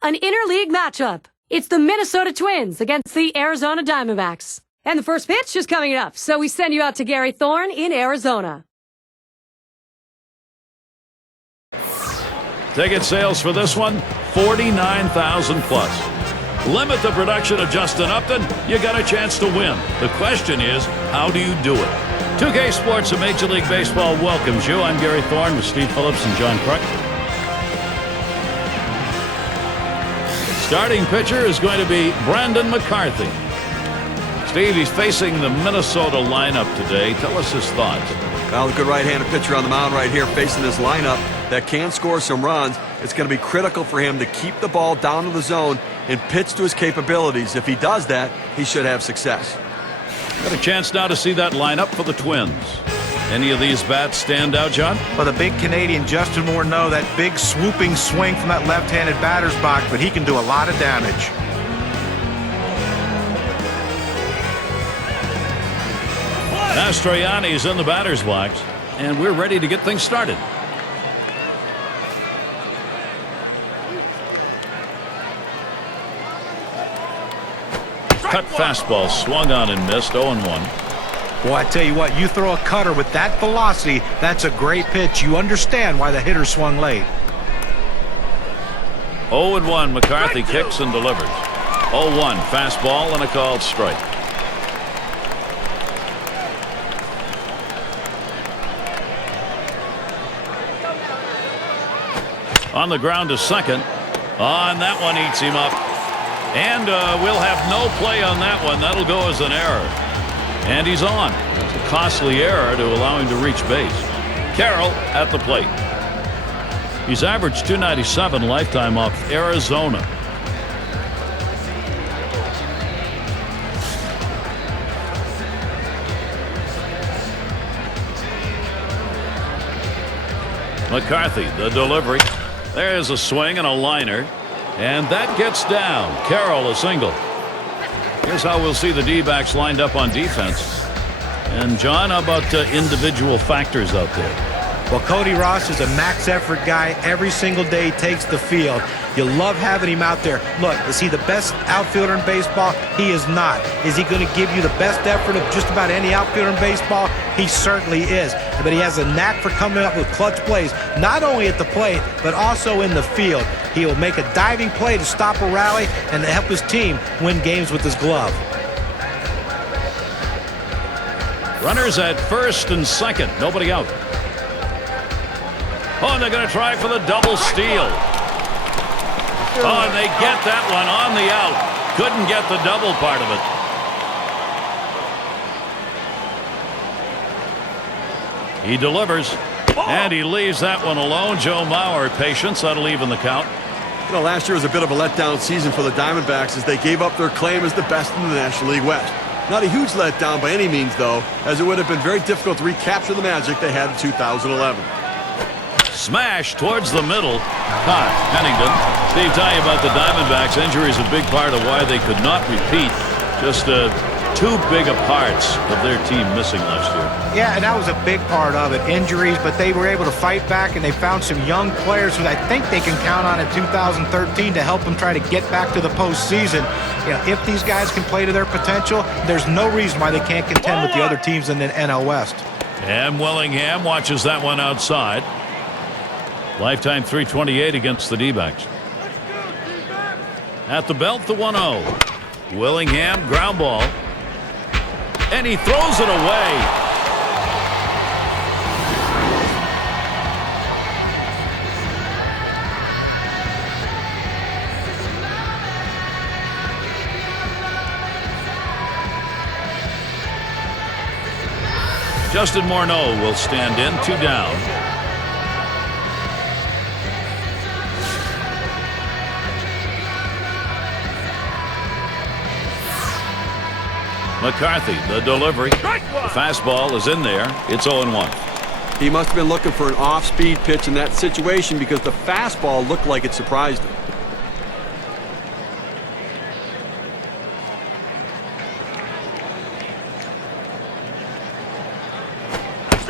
An interleague matchup. It's the Minnesota Twins against the Arizona Diamondbacks. And the first pitch is coming up, so we send you out to Gary Thorne in Arizona. Ticket sales for this one, 49,000 plus. Limit the production of Justin Upton, you got a chance to win. The question is, how do you do it? 2K Sports and Major League Baseball welcomes you. I'm Gary Thorne with Steve Phillips and John Kruk. Starting pitcher is going to be Brandon McCarthy. Steve, he's facing the Minnesota lineup today. Tell us his thoughts. Well, a good right-handed pitcher on the mound right here facing this lineup that can score some runs. It's going to be critical for him to keep the ball down to the zone and pitch to his capabilities. If he does that, he should have success. Got a chance now to see that lineup for the Twins. Any of these bats stand out, John? Well, the big Canadian Justin Morneau, that big swooping swing from that left-handed batter's box, but he can do a lot of damage. Mastroianni's in the batter's box, and we're ready to get things started. Cut fastball swung on and missed. 0-1. Boy, I tell you what, you throw a cutter with that velocity, that's a great pitch. You understand why the hitter swung late. 0-1. McCarthy kicks and delivers. 0-1. Fastball and a called strike. On the ground to second. And that one eats him up. And we'll have no play on that one. That'll go as an error. And he's on. It's a costly error to allow him to reach base. Carroll at the plate. He's averaged .297 lifetime off Arizona. McCarthy, the delivery. There's a swing and a liner. And that gets down. Carroll a single. Here's how we'll see the D-backs lined up on defense. And John, how about individual factors out there? Well, Cody Ross is a max effort guy. Every single day he takes the field. You love having him out there. Look, is he the best outfielder in baseball? He is not. Is he going to give you the best effort of just about any outfielder in baseball? He certainly is. But he has a knack for coming up with clutch plays, not only at the plate, but also in the field. He will make a diving play to stop a rally and to help his team win games with his glove. Runners at first and second. Nobody out. Oh, and they're going to try for the double steal. Oh, and they get that one on the out. Couldn't get the double part of it. He delivers. And he leaves that one alone. Joe Mauer, patience. That'll even the count. You know, last year was a bit of a letdown season for the Diamondbacks as they gave up their claim as the best in the National League West. Not a huge letdown by any means, though, as it would have been very difficult to recapture the magic they had in 2011. Smash towards the middle. Caught. Pennington. Steve, tell you about the Diamondbacks. Injury is a big part of why they could not repeat. Just too big a parts of their team missing last year. Yeah, and that was a big part of it, injuries, but they were able to fight back, and they found some young players who I think they can count on in 2013 to help them try to get back to the postseason. You know, if these guys can play to their potential, there's no reason why they can't contend with the other teams in the NL West. And Willingham watches that one outside. Lifetime .328 against the D-backs. At the belt, the 1-0. Willingham, ground ball. And he throws it away. Justin Morneau will stand in, 2 down. McCarthy, the delivery. The fastball is in there. It's 0-1. He must have been looking for an off-speed pitch in that situation because the fastball looked like it surprised him.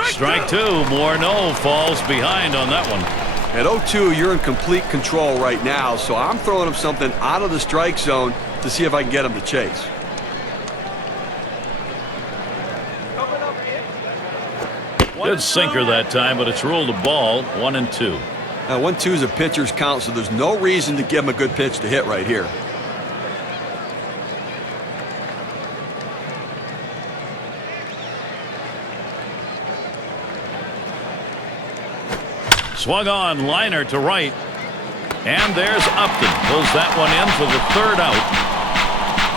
Strike 2. Morneau falls behind on that one. At 0-2, you're in complete control right now, so I'm throwing him something out of the strike zone to see if I can get him to chase. Good sinker that time, but it's ruled a ball, 1-2. Now, 1-2 is a pitcher's count, so there's no reason to give him a good pitch to hit right here. Swung on, liner to right. And there's Upton. Pulls that one in for the third out.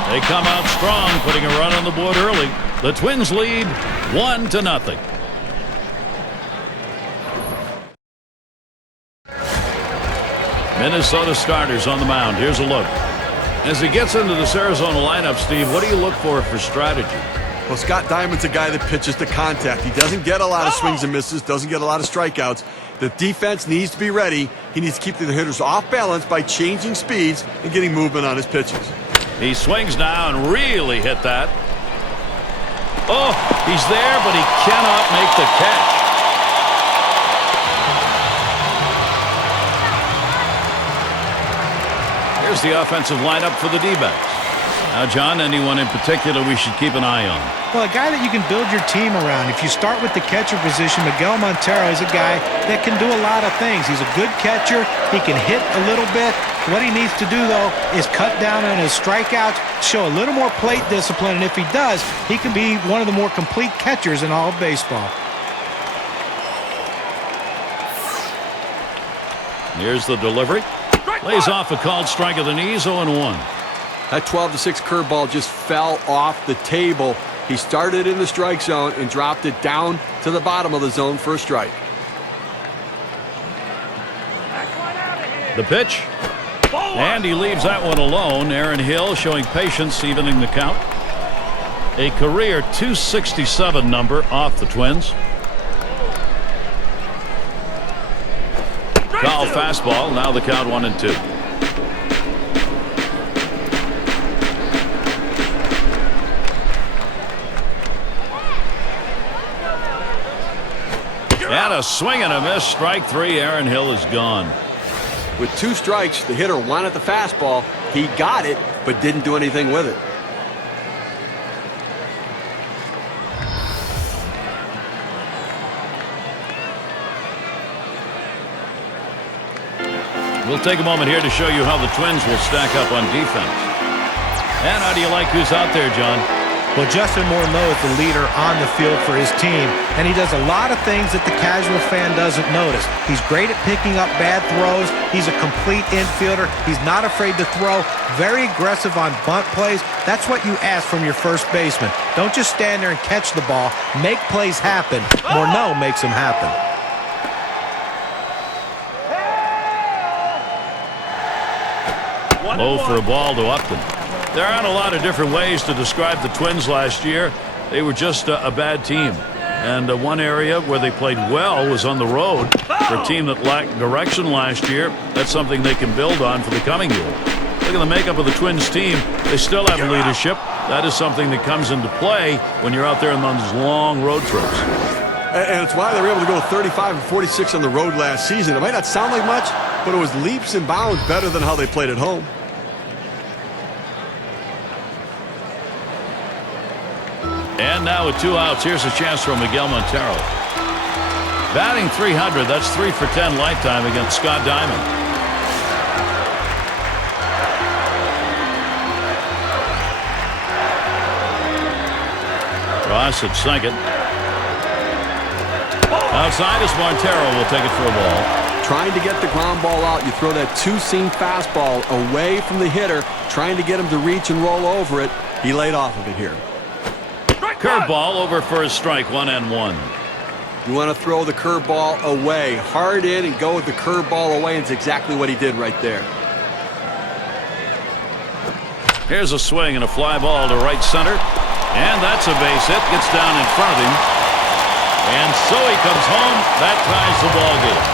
They come out strong, putting a run on the board early. The Twins lead 1-0. Minnesota starters on the mound. Here's a look. As he gets into this Arizona lineup, Steve, what do you look for strategy? Well, Scott Diamond's a guy that pitches to contact. He doesn't get a lot of swings and misses, doesn't get a lot of strikeouts. The defense needs to be ready. He needs to keep the hitters off balance by changing speeds and getting movement on his pitches. He swings now and really hit that. Oh, he's there, but he cannot make the catch. Here's the offensive lineup for the D-backs. Now, John, anyone in particular we should keep an eye on? Well, a guy that you can build your team around. If you start with the catcher position, Miguel Montero is a guy that can do a lot of things. He's a good catcher. He can hit a little bit. What he needs to do, though, is cut down on his strikeouts, show a little more plate discipline, and if he does, he can be one of the more complete catchers in all of baseball. Here's the delivery. Lays off a called strike at the knees, 0-1. That 12-6 curveball just fell off the table. He started in the strike zone and dropped it down to the bottom of the zone for a strike. The pitch. And he leaves that one alone. Aaron Hill showing patience, evening the count. A career .267 number off the Twins. Foul fastball. Now the count 1-2. And a swing and a miss. Strike three. Aaron Hill is gone. With 2 strikes, the hitter wanted the fastball. He got it, but didn't do anything with it. We'll take a moment here to show you how the Twins will stack up on defense. And how do you like who's out there, John? Well, Justin Morneau is the leader on the field for his team, and he does a lot of things that the casual fan doesn't notice. He's great at picking up bad throws. He's a complete infielder. He's not afraid to throw. Very aggressive on bunt plays. That's what you ask from your first baseman. Don't just stand there and catch the ball. Make plays happen. Morneau makes them happen. Low for a ball to Upton. There aren't a lot of different ways to describe the Twins last year. They were just a bad team. And one area where they played well was on the road. For a team that lacked direction last year, that's something they can build on for the coming year. Look at the makeup of the Twins team. They still have leadership. That is something that comes into play when you're out there on those long road trips. And it's why they were able to go 35-46 on the road last season. It might not sound like much, but it was leaps and bounds better than how they played at home. And now with 2 outs, here's a chance for Miguel Montero. Batting .300, that's 3 for 10 lifetime against Scott Diamond. Ross at second. Outside is Montero, will take it for a ball. Trying to get the ground ball out, you throw that 2-seam fastball away from the hitter, trying to get him to reach and roll over it. He laid off of it here. Curveball over for a strike, 1-1. You want to throw the curveball away, hard in and go with the curveball away, and it's exactly what he did right there. Here's a swing and a fly ball to right center. And that's a base hit, gets down in front of him. And so he comes home. That ties the ball game.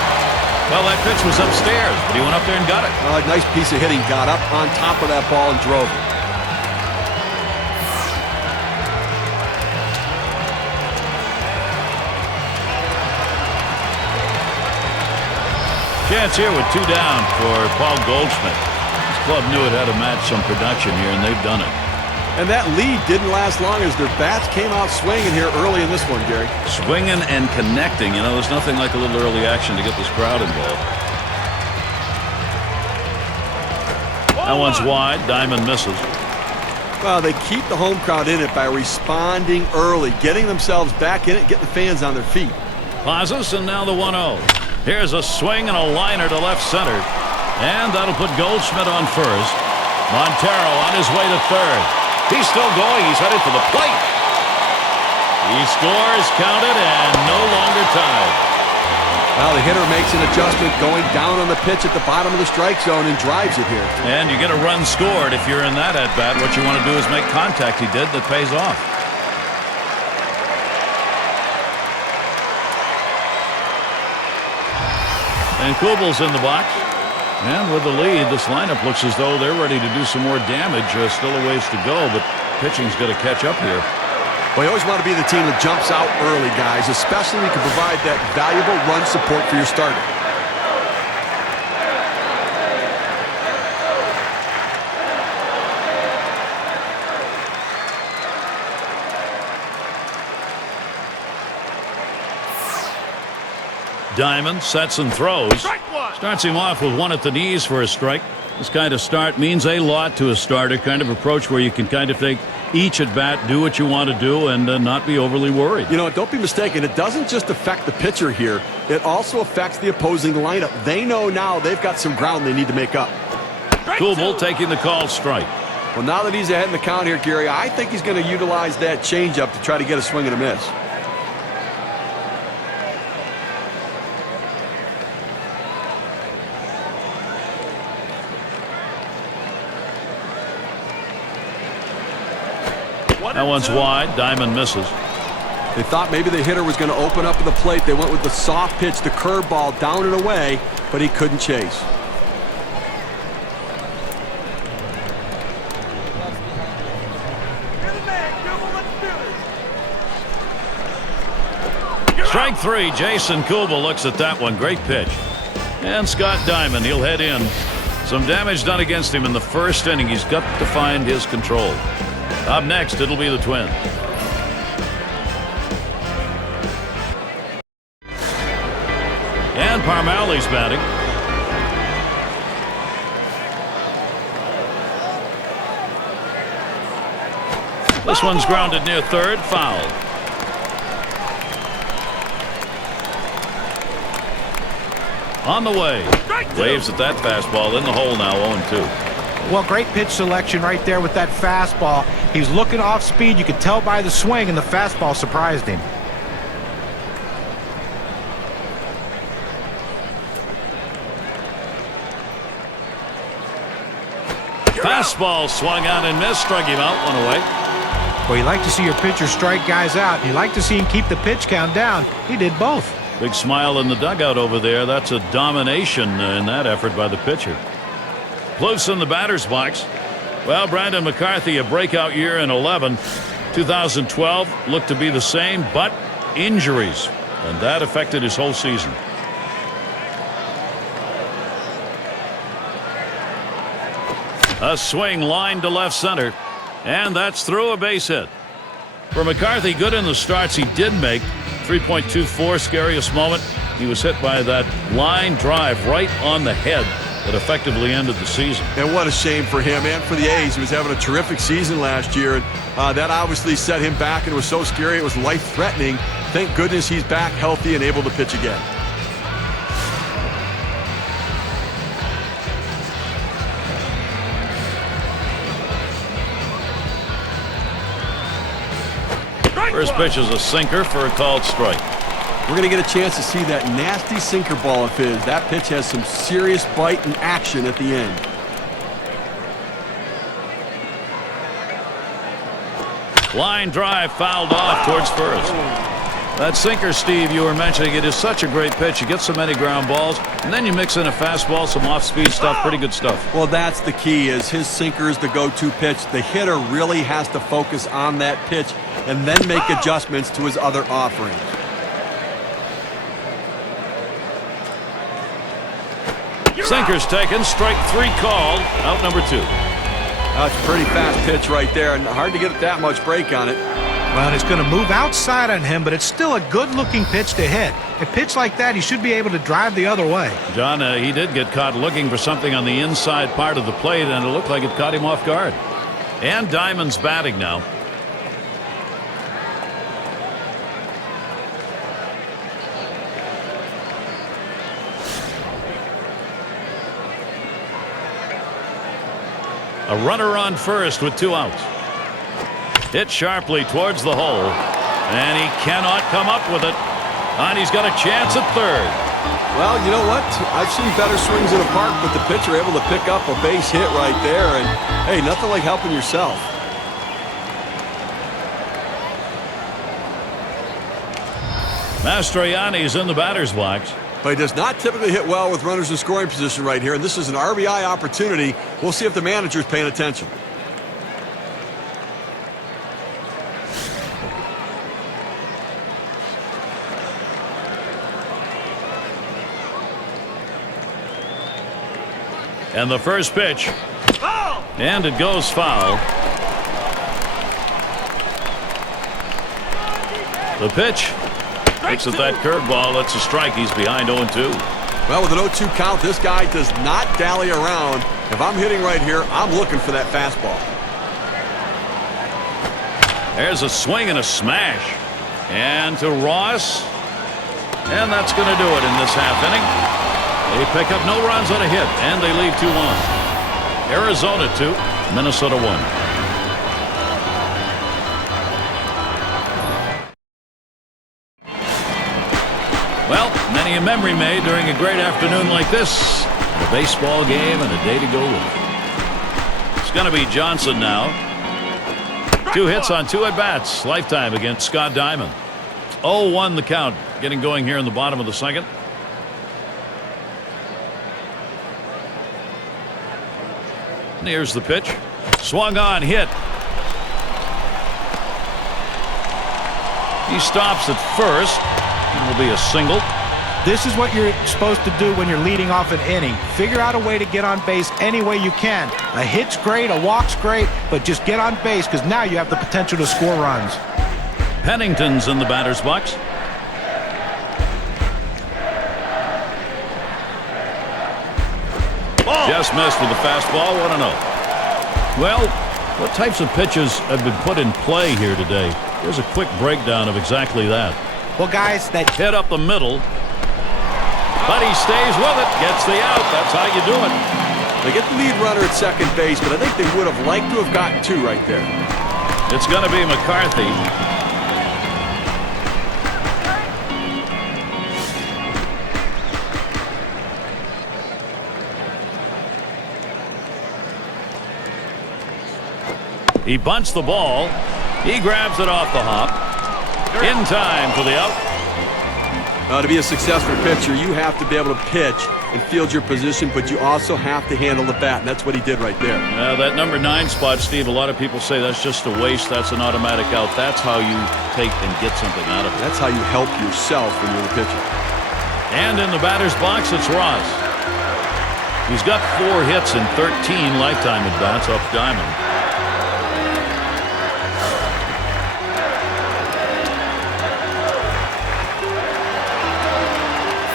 Well, that pitch was upstairs, but he went up there and got it. A nice piece of hitting, got up on top of that ball and drove it. Chance here with 2 down for Paul Goldschmidt. This club knew it had to match some production here, and they've done it. And that lead didn't last long as their bats came out swinging here early in this one, Gary. Swinging and connecting. You know, there's nothing like a little early action to get this crowd involved. That one's wide. Diamond misses. Well, they keep the home crowd in it by responding early, getting themselves back in it, getting the fans on their feet. Pauses, and now the 1-0. Here's a swing and a liner to left center. And that'll put Goldschmidt on first. Montero on his way to third. He's still going. He's headed for the plate. He scores, counted, and no longer tied. Well, the hitter makes an adjustment going down on the pitch at the bottom of the strike zone and drives it here. And you get a run scored if you're in that at-bat. What you want to do is make contact. He did. That pays off. And Kubel's in the box. And with the lead, this lineup looks as though they're ready to do some more damage. Still a ways to go, but pitching's got to catch up here. Well, you always want to be the team that jumps out early, guys, especially when you can provide that valuable run support for your starter. Diamond sets and throws. Starts him off with one at the knees for a strike. This kind of start means a lot to a starter, kind of approach where you can kind of take each at bat, do what you want to do, and not be overly worried. You know, don't be mistaken. It doesn't just affect the pitcher here. It also affects the opposing lineup. They know now they've got some ground they need to make up. Kubel taking the call strike. Well, now that he's ahead in the count here, Gary, I think he's going to utilize that changeup to try to get a swing and a miss. That one's wide. Diamond misses. They thought maybe the hitter was going to open up at the plate. They went with the soft pitch, the curveball, down and away, but he couldn't chase. Strike 3. Jason Kubel looks at that one. Great pitch. And Scott Diamond, he'll head in. Some damage done against him in the first inning. He's got to find his control. Up next, it'll be the Twins. And Parmali's batting. This one's grounded near third, foul. On the way. Waves at that fastball in the hole now, 0-2. Well, great pitch selection right there with that fastball. He was looking off speed. You could tell by the swing, and the fastball surprised him. Fastball swung out and missed. Struck him out, one away. Well, you like to see your pitcher strike guys out. You like to see him keep the pitch count down. He did both. Big smile in the dugout over there. That's a domination in that effort by the pitcher. Close in the batter's box. Well, Brandon McCarthy, a breakout year in 11. 2012 looked to be the same, but injuries, and that affected his whole season. A swing line to left center, and that's through a base hit. For McCarthy, good in the starts he did make. 3.24, scariest moment. He was hit by that line drive right on the head that effectively ended the season. And what a shame for him and for the A's. He was having a terrific season last year, and that obviously set him back, and it was so scary it was life-threatening. Thank goodness he's back healthy and able to pitch again. First pitch is a sinker for a called strike. We're going to get a chance to see that nasty sinker ball of his. That pitch has some serious bite and action at the end. Line drive fouled off towards first. That sinker, Steve, you were mentioning, it is such a great pitch. You get so many ground balls, and then you mix in a fastball, some off-speed stuff, pretty good stuff. Well, that's the key, is his sinker is the go-to pitch. The hitter really has to focus on that pitch and then make adjustments to his other offerings. Sinker's taken. Strike 3 called. Out number 2. That's a pretty fast pitch right there, and hard to get that much break on it. Well, it's going to move outside on him, but it's still a good-looking pitch to hit. A pitch like that, he should be able to drive the other way. John, he did get caught looking for something on the inside part of the plate, and it looked like it caught him off guard. And Diamond's batting now. A runner on first with 2 outs. Hit sharply towards the hole, and he cannot come up with it. And he's got a chance at third. Well, you know what? I've seen better swings in a park, but the pitcher able to pick up a base hit right there, and hey, nothing like helping yourself. Mastroianni's in the batter's box. But he does not typically hit well with runners in scoring position right here, and this is an RBI opportunity. We'll see if the manager's paying attention. And the first pitch. And it goes foul. The pitch. Looks at that curveball. That's a strike. He's behind 0-2. Well, with an 0-2 count, this guy does not dally around. If I'm hitting right here, I'm looking for that fastball. There's a swing and a smash. And to Ross. And that's going to do it in this half inning. They pick up no runs on a hit, and they leave 2 on. Arizona 2, Minnesota 1. Well, many a memory made during a great afternoon like this. A baseball game and a day to go with it. It's going to be Johnson now. 2 hits on 2 at-bats. Lifetime against Scott Diamond. 0-1 the count. Getting going here in the bottom of the second. Here's the pitch. Swung on, hit. He stops at first. It'll be a single. This is what you're supposed to do when you're leading off an inning. Figure out a way to get on base any way you can. A hit's great, a walk's great, but just get on base because now you have the potential to score runs. Pennington's in the batter's box. Just missed with the fastball. 1-0. Well, what types of pitches have been put in play here today? Here's a quick breakdown of exactly that. Well, guys, that hit up the middle. But he stays with it. Gets the out. That's how you do it. They get the lead runner at second base, but I think they would have liked to have gotten 2 right there. It's going to be McCarthy. He bunts the ball. He grabs it off the hop. In time for the out. To be a successful pitcher, you have to be able to pitch and field your position, but you also have to handle the bat, and that's what he did right there. That number 9 spot, Steve, a lot of people say that's just a waste. That's an automatic out. That's how you take and get something out of it. That's how you help yourself when you're the pitcher. And in the batter's box, it's Ross. He's got 4 hits and 13 lifetime at-bats off Diamond.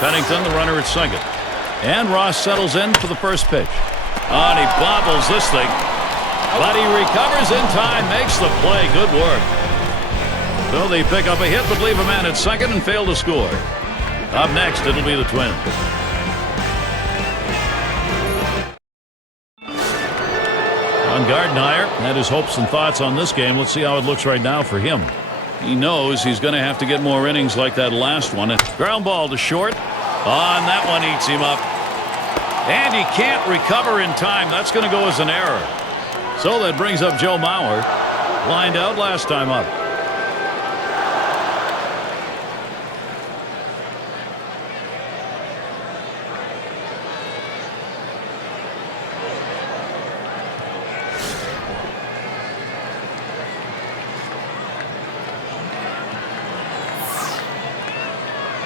Pennington, the runner at second. And Ross settles in for the first pitch. And he bobbles this thing. But he recovers in time, makes the play. Good work. So they pick up a hit, but leave a man at second and fail to score. Up next, it'll be the Twins. John Gardenhire had his hopes and thoughts on this game. Let's see how it looks right now for him. He knows he's going to have to get more innings like that last one. Ground ball to short. On that one eats him up. And he can't recover in time. That's going to go as an error. So that brings up Joe Mauer. Lined out last time up.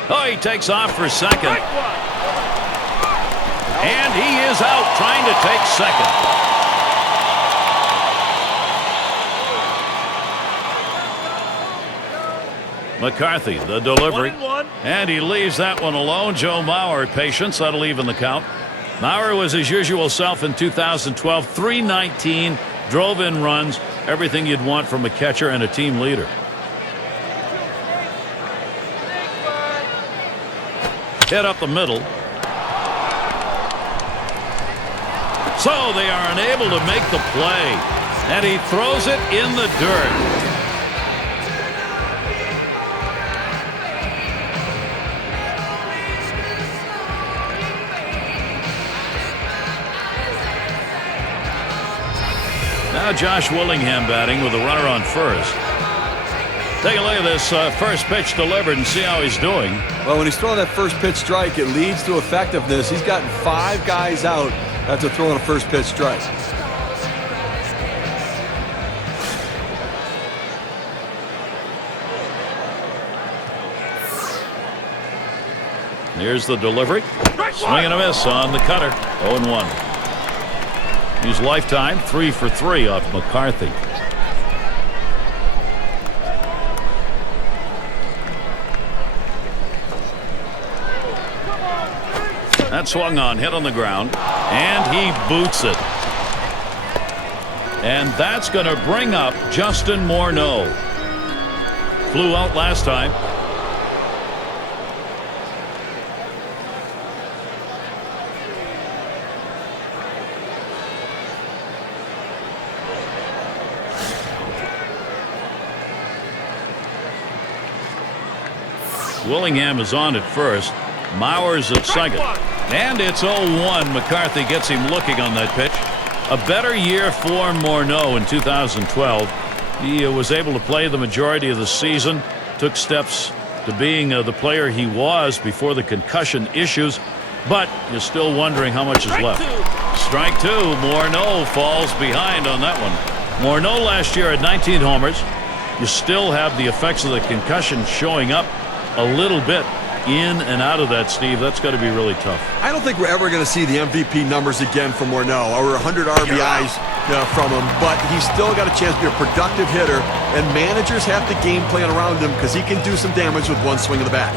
Oh, he takes off for second. And he is out trying to take second. McCarthy, the delivery. And he leaves that one alone. Joe Mauer, patience. That'll even the count. Mauer was his usual self in 2012. 319, drove in runs. Everything you'd want from a catcher and a team leader. Hit up the middle. So they are unable to make the play. And he throws it in the dirt. Now Josh Willingham batting with a runner on first. Take a look at this first pitch delivered and see how he's doing. Well, when he's throwing that first pitch strike, it leads to effectiveness. He's gotten 5 guys out after throwing a first pitch strike. Here's the delivery. Swing and a miss on the cutter. 0-1. He's lifetime 3 for 3 off McCarthy. That swung on, hit on the ground, and he boots it. And that's going to bring up Justin Morneau. Flew out last time. Willingham is on at first. Mauer's at second. And it's 0-1. McCarthy gets him looking on that pitch. A better year for Morneau in 2012. He was able to play the majority of the season. Took steps to being the player he was before the concussion issues. But you're still wondering how much is left. Strike 2. Morneau falls behind on that one. Morneau last year had 19 homers. You still have the effects of the concussion showing up a little bit in and out of that, Steve. That's got to be really tough. I don't think we're ever going to see the MVP numbers again from Morneau, or 100 RBIs from him, but he's still got a chance to be a productive hitter, and managers have to game plan around him because he can do some damage with one swing of the bat.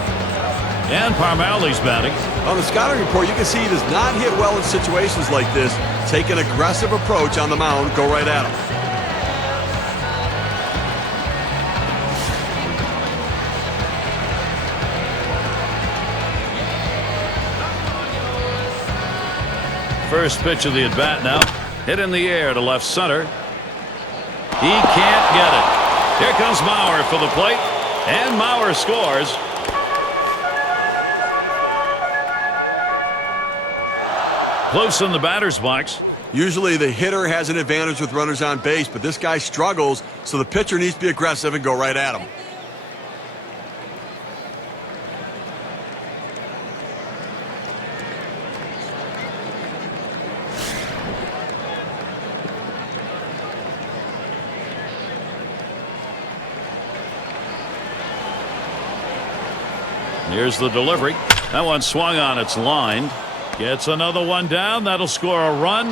And Parmale's batting. On the scouting report, you can see he does not hit well in situations like this. Take an aggressive approach on the mound, go right at him. First pitch of the at-bat now. Hit in the air to left center. He can't get it. Here comes Mauer for the plate. And Mauer scores. Close in the batter's box. Usually the hitter has an advantage with runners on base, but this guy struggles, so the pitcher needs to be aggressive and go right at him. Here's the delivery. That one swung on. It's lined. Gets another one down. That'll score a run.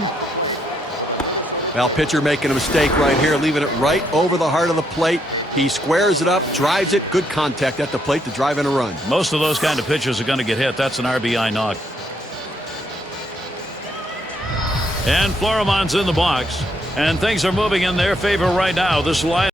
Well, pitcher making a mistake right here, leaving it right over the heart of the plate. He squares it up, drives it. Good contact at the plate to drive in a run. Most of those kind of pitchers are going to get hit. That's an RBI knock. And Floremon's in the box. And things are moving in their favor right now. This line